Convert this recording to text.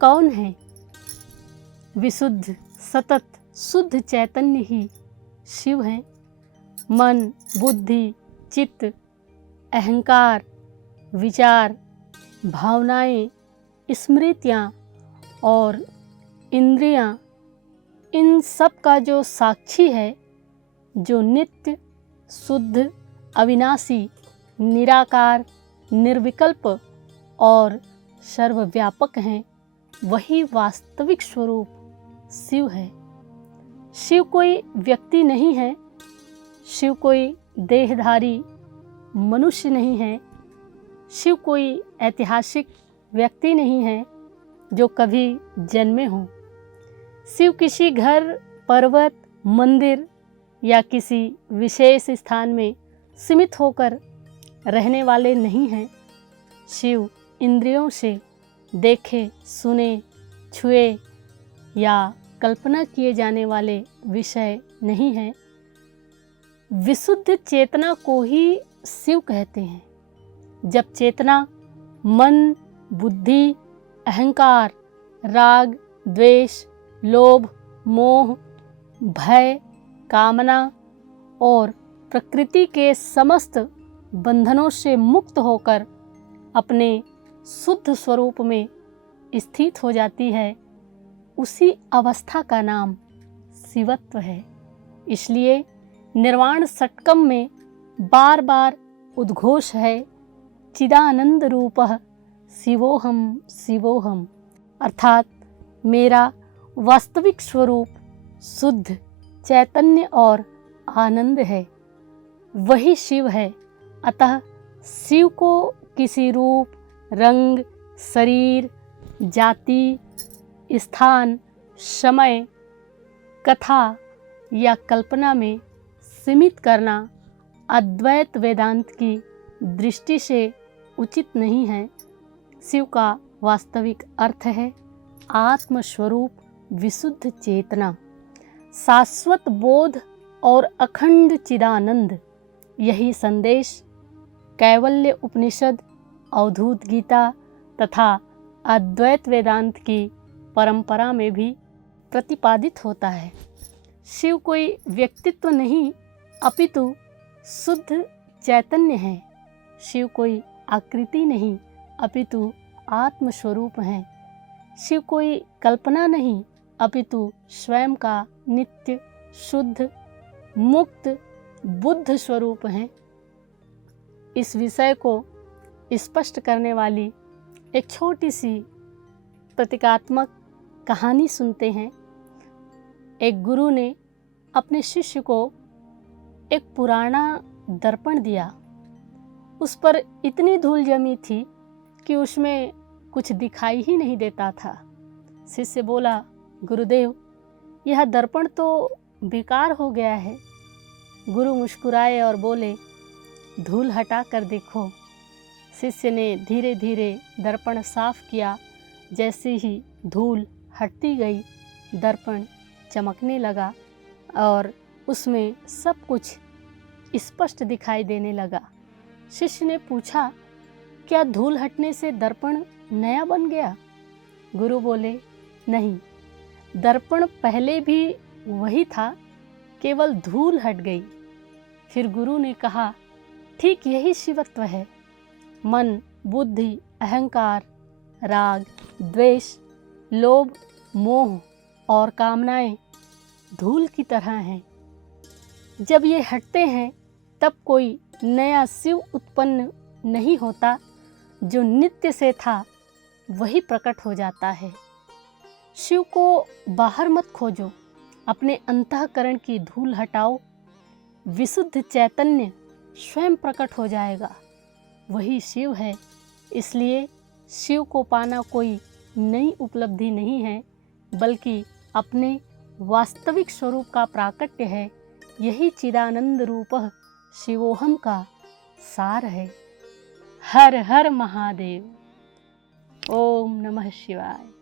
कौन है? विशुद्ध सतत शुद्ध चैतन्य ही शिव हैं। मन, बुद्धि, चित्त, अहंकार, विचार, भावनाएं, स्मृतियाँ और इंद्रियाँ, इन सब का जो साक्षी है, जो नित्य, शुद्ध, अविनाशी, निराकार, निर्विकल्प और सर्वव्यापक हैं, वही वास्तविक स्वरूप शिव है। शिव कोई व्यक्ति नहीं है, शिव कोई देहधारी मनुष्य नहीं है, शिव कोई ऐतिहासिक व्यक्ति नहीं है जो कभी जन्मे हों। शिव किसी घर, पर्वत, मंदिर या किसी विशेष स्थान में सीमित होकर रहने वाले नहीं हैं। शिव इंद्रियों से देखे, सुने, छुए या कल्पना किए जाने वाले विषय नहीं हैं। विशुद्ध चेतना को ही शिव कहते हैं। जब चेतना मन, बुद्धि, अहंकार, राग, द्वेष, लोभ, मोह, भय, कामना और प्रकृति के समस्त बंधनों से मुक्त होकर अपने शुद्ध स्वरूप में स्थित हो जाती है, उसी अवस्था का नाम शिवत्व है। इसलिए निर्वाण षट्कम में बार बार उद्घोष है, चिदानंद रूपः शिवोहम शिवोहम, अर्थात मेरा वास्तविक स्वरूप शुद्ध चैतन्य और आनंद है, वही शिव है। अतः शिव को किसी रूप, रंग, शरीर, जाति, स्थान, समय, कथा या कल्पना में सीमित करना अद्वैत वेदांत की दृष्टि से उचित नहीं है। शिव का वास्तविक अर्थ है आत्मस्वरूप, विशुद्ध चेतना, शाश्वत बोध और अखंड चिदानंद। यही संदेश कैवल्य उपनिषद, अवधूत गीता तथा अद्वैत वेदांत की परंपरा में भी प्रतिपादित होता है। शिव कोई व्यक्तित्व नहीं, अपितु शुद्ध चैतन्य है। शिव कोई आकृति नहीं, अपितु आत्मस्वरूप है। शिव कोई कल्पना नहीं, अपितु स्वयं का नित्य, शुद्ध, मुक्त, बुद्ध स्वरूप है। इस विषय को स्पष्ट करने वाली एक छोटी सी प्रतीकात्मक कहानी सुनते हैं। एक गुरु ने अपने शिष्य को एक पुराना दर्पण दिया। उस पर इतनी धूल जमी थी कि उसमें कुछ दिखाई ही नहीं देता था। शिष्य बोला, गुरुदेव, यह दर्पण तो बेकार हो गया है। गुरु मुस्कुराए और बोले, धूल हटा कर देखो। शिष्य ने धीरे धीरे दर्पण साफ किया। जैसे ही धूल हटती गई, दर्पण चमकने लगा और उसमें सब कुछ स्पष्ट दिखाई देने लगा। शिष्य ने पूछा, क्या धूल हटने से दर्पण नया बन गया? गुरु बोले, नहीं, दर्पण पहले भी वही था, केवल धूल हट गई। फिर गुरु ने कहा, ठीक यही शिवत्व है। मन, बुद्धि, अहंकार, राग, द्वेष, लोभ, मोह और कामनाएं धूल की तरह हैं। जब ये हटते हैं तब कोई नया शिव उत्पन्न नहीं होता। जो नित्य से था वही प्रकट हो जाता है। शिव को बाहर मत खोजो, अपने अंतःकरण की धूल हटाओ। विशुद्ध चैतन्य स्वयं प्रकट हो जाएगा, वही शिव है। इसलिए शिव को पाना कोई नई उपलब्धि नहीं है, बल्कि अपने वास्तविक स्वरूप का प्राकट्य है। यही चिदानंद रूपः शिवोहम का सार है। हर हर महादेव। ओम नमः शिवाय।